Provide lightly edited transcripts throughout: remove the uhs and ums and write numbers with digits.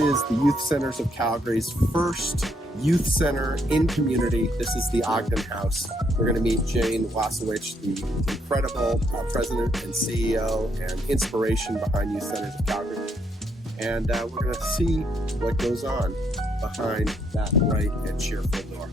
is the Youth Centres of Calgary's first youth center in community. This is the Ogden House. We're going to meet Wachowich, the incredible president and CEO and inspiration behind Youth Centres of Calgary. And we're going to see what goes on behind that bright and cheerful door.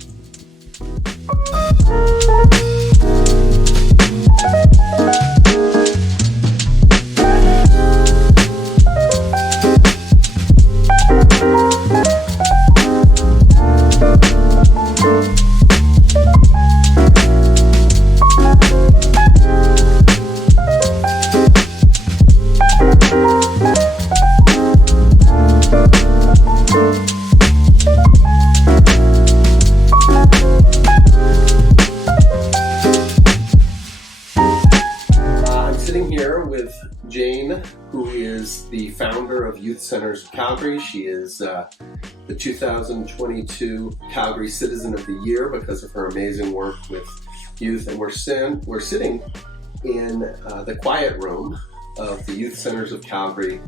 Jane, who is the founder of Youth Centres of Calgary. She is the 2022 Calgary Citizen of the Year because of her amazing work with youth. And we're sitting in the quiet room of the Youth Centres of Calgary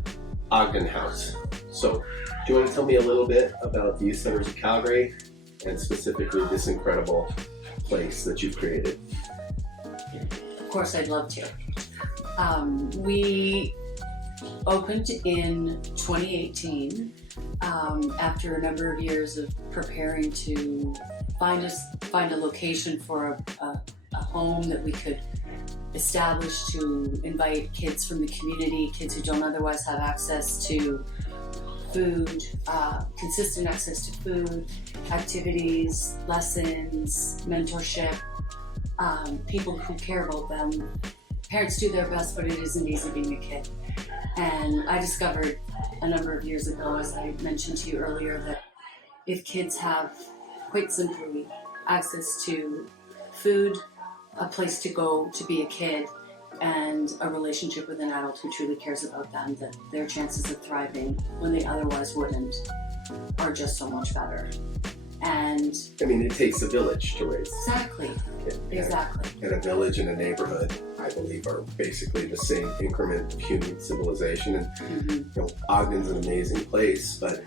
Ogden House. So, do you want to tell me a little bit about the Youth Centres of Calgary and specifically this incredible place that you've created? Of course, I'd love to. We opened in 2018 after a number of years of preparing to find a location for a home that we could establish to invite kids from the community, kids who don't otherwise have access to food, consistent access to food, activities, lessons, mentorship, people who care about them. Parents do their best, but it isn't easy being a kid. And I discovered a number of years ago, as I mentioned to you earlier, that if kids have, quite simply, access to food, a place to go to be a kid, and a relationship with an adult who truly cares about them, that their chances of thriving when they otherwise wouldn't are just so much better. And I mean, it takes a village to raise. Exactly. Exactly. And a village and a neighborhood, I believe, are basically the same increment of human civilization. And you know, Ogden's an amazing place, but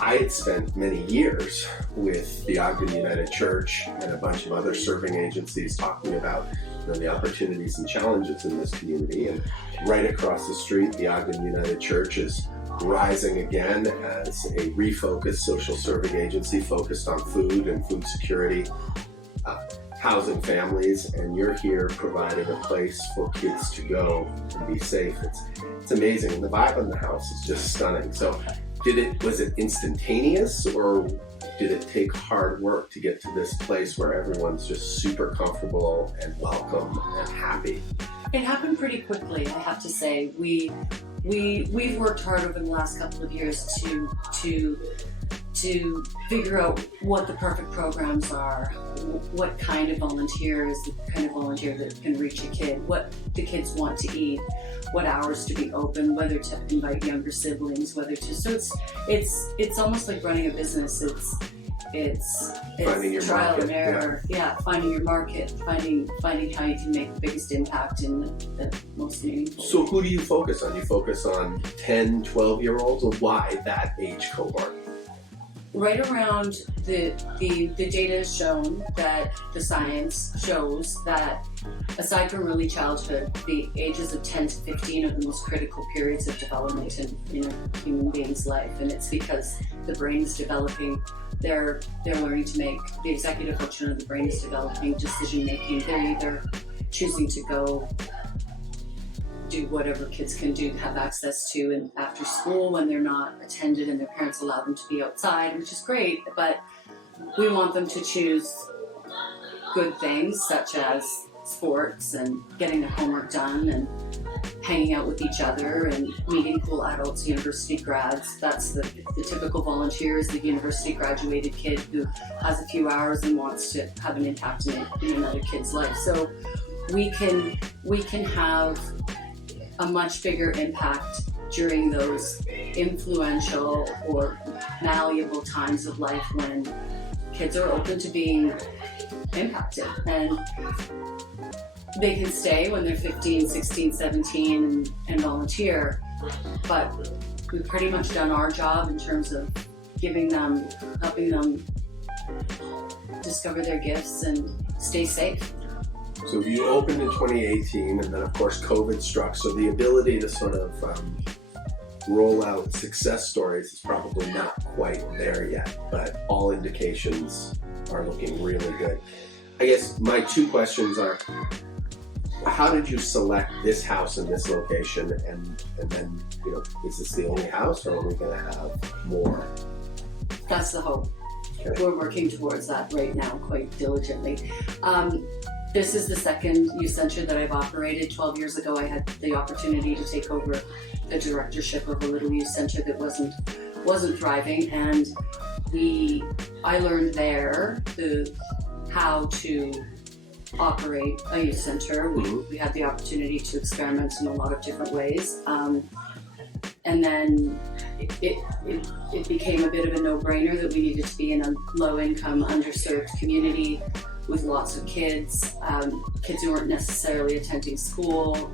I had spent many years with the Ogden United Church and a bunch of other serving agencies talking about the opportunities and challenges in this community. And right across the street, the Ogden United Church is rising again as a refocused social serving agency focused on food and food security, housing families, and you're here providing a place for kids to go and be safe. It's amazing, and the vibe in the house is just stunning. So was it instantaneous, or did it take hard work to get to this place where everyone's just super comfortable and welcome and happy? It happened pretty quickly, I have to say. We've worked hard over the last couple of years to figure out what the perfect programs are, what kind of volunteer is the kind of volunteer that can reach a kid, what the kids want to eat, what hours to be open, whether to invite younger siblings, so it's almost like running a business. It's finding your trial market, and error. Yeah, finding your market, finding how you can make the biggest impact in the most meaningful. So who do you focus on? You focus on 10, 12-year-olds, or why that age cohort? Right around the data has shown that the science shows that aside from early childhood, the ages of 10 to 15 are the most critical periods of development in a human being's life, and it's because the brain is developing. They're learning to make, the executive function of the brain is developing, decision making. They're either choosing to go do whatever kids can do, have access to, and after school when they're not attended and their parents allow them to be outside, which is great, but we want them to choose good things such as sports and getting their homework done and hanging out with each other and meeting cool adults, university grads. That's the typical volunteer is the university graduated kid who has a few hours and wants to have an impact in another kid's life. So we can have a much bigger impact during those influential or malleable times of life when kids are open to being impacted. And they can stay when they're 15, 16, 17 and volunteer, but we've pretty much done our job in terms of helping them discover their gifts and stay safe. So you opened in 2018, and then of course COVID struck, so the ability to sort of roll out success stories is probably not quite there yet, but all indications are looking really good. I guess my two questions are, how did you select this house in this location, and then, is this the only house, or are we going to have more? That's the hope. Okay. We're working towards that right now quite diligently. This is the second youth center that I've operated. 12 years ago, I had the opportunity to take over the directorship of a little youth center that wasn't thriving, and I learned there how to operate a youth center. We had the opportunity to experiment in a lot of different ways, and then it became a bit of a no-brainer that we needed to be in a low-income, underserved community with lots of kids who weren't necessarily attending school,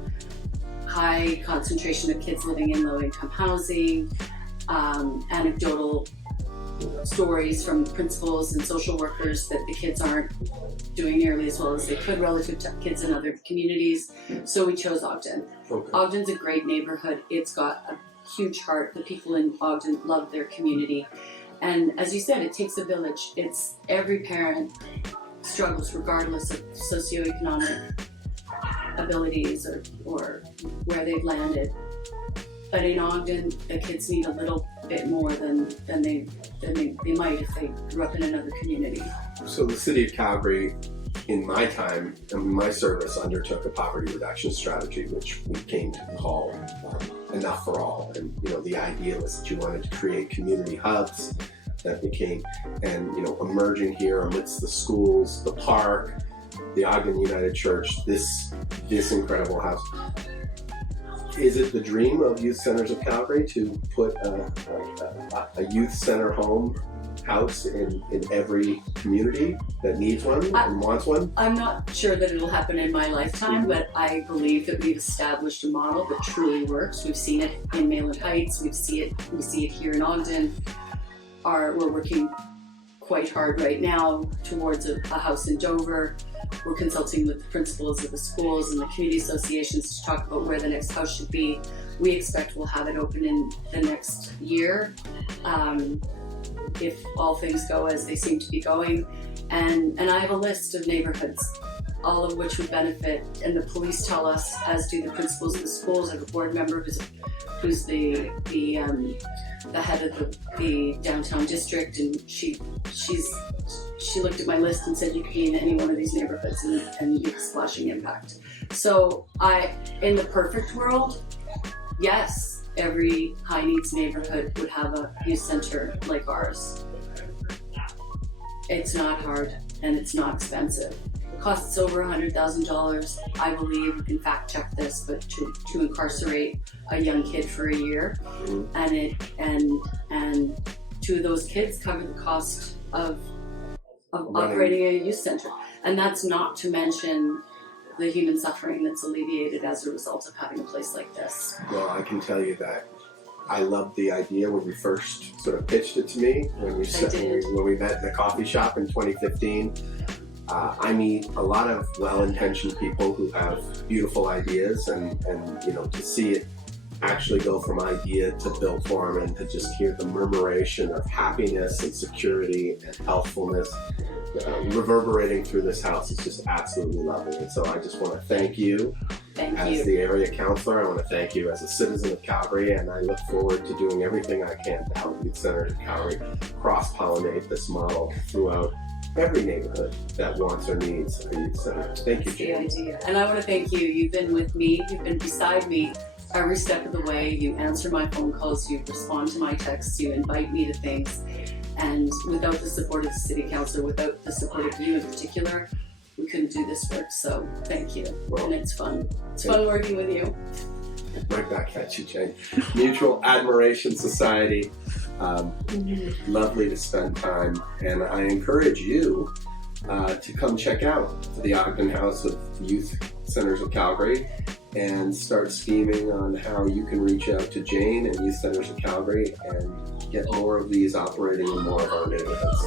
high concentration of kids living in low-income housing, anecdotal stories from principals and social workers that the kids aren't doing nearly as well as they could relative to kids in other communities. So we chose Ogden. Okay. Ogden's a great neighborhood. It's got a huge heart. The people in Ogden love their community. And as you said, it takes a village. It's every parent struggles regardless of socioeconomic abilities or where they've landed. But in Ogden, the kids need a little bit more than they might if they grew up in another community. So the city of Calgary, in my time, in my service, undertook a poverty reduction strategy, which we came to call Enough for All. And the idea was that you wanted to create community hubs that became, emerging here amidst the schools, the park, the Ogden United Church, this incredible house. Is it the dream of Youth Centres of Calgary to put a youth center home house in every community that needs one and wants one? I'm not sure that it'll happen in my lifetime, but I believe that we've established a model that truly works. We've seen it in Mayland Heights. We see it here in Ogden. We're working quite hard right now towards a house in Dover. We're consulting with the principals of the schools and the community associations to talk about where the next house should be. We expect we'll have it open in the next year, if all things go as they seem to be going. And I have a list of neighborhoods, all of which would benefit. And the police tell us, as do the principals of the schools. I have a board member who's the head of the downtown district, and she looked at my list and said you could be in any one of these neighborhoods and make a splashing impact. So in the perfect world, yes, every high needs neighborhood would have a youth center like ours. It's not hard and it's not expensive. It costs over $100,000, I believe. You can fact check this, but to incarcerate a young kid for a year, and two of those kids cover the cost of operating a youth center. And that's not to mention the human suffering that's alleviated as a result of having a place like this. Well, I can tell you that I loved the idea when you first sort of pitched it to me, when we met at the coffee shop in 2015. I meet a lot of well-intentioned people who have beautiful ideas, and to see it actually go from idea to built form, and to just hear the murmuration of happiness and security and healthfulness reverberating through this house is just absolutely lovely. And so I just want to thank you as the area councillor. I want to thank you as a citizen of Calgary, and I look forward to doing everything I can to help Youth Centres of Calgary cross-pollinate this model throughout every neighborhood that wants or needs a youth center. Thank you, Jane. That's the idea. And I want to thank you. You've been with me. You've been beside me every step of the way. You answer my phone calls. You respond to my texts. You invite me to things. And without the support of the city council, without the support of you in particular, we couldn't do this work. So thank you. Well, and it's fun. It's fun working with you. Right back at you, Jane. Mutual Admiration Society. Lovely to spend time, and I encourage you to come check out the Ogden House of Youth Centres of Calgary. and start scheming on how you can reach out to Jane and Youth Centres of Calgary and get more of these operating in more of our neighborhoods.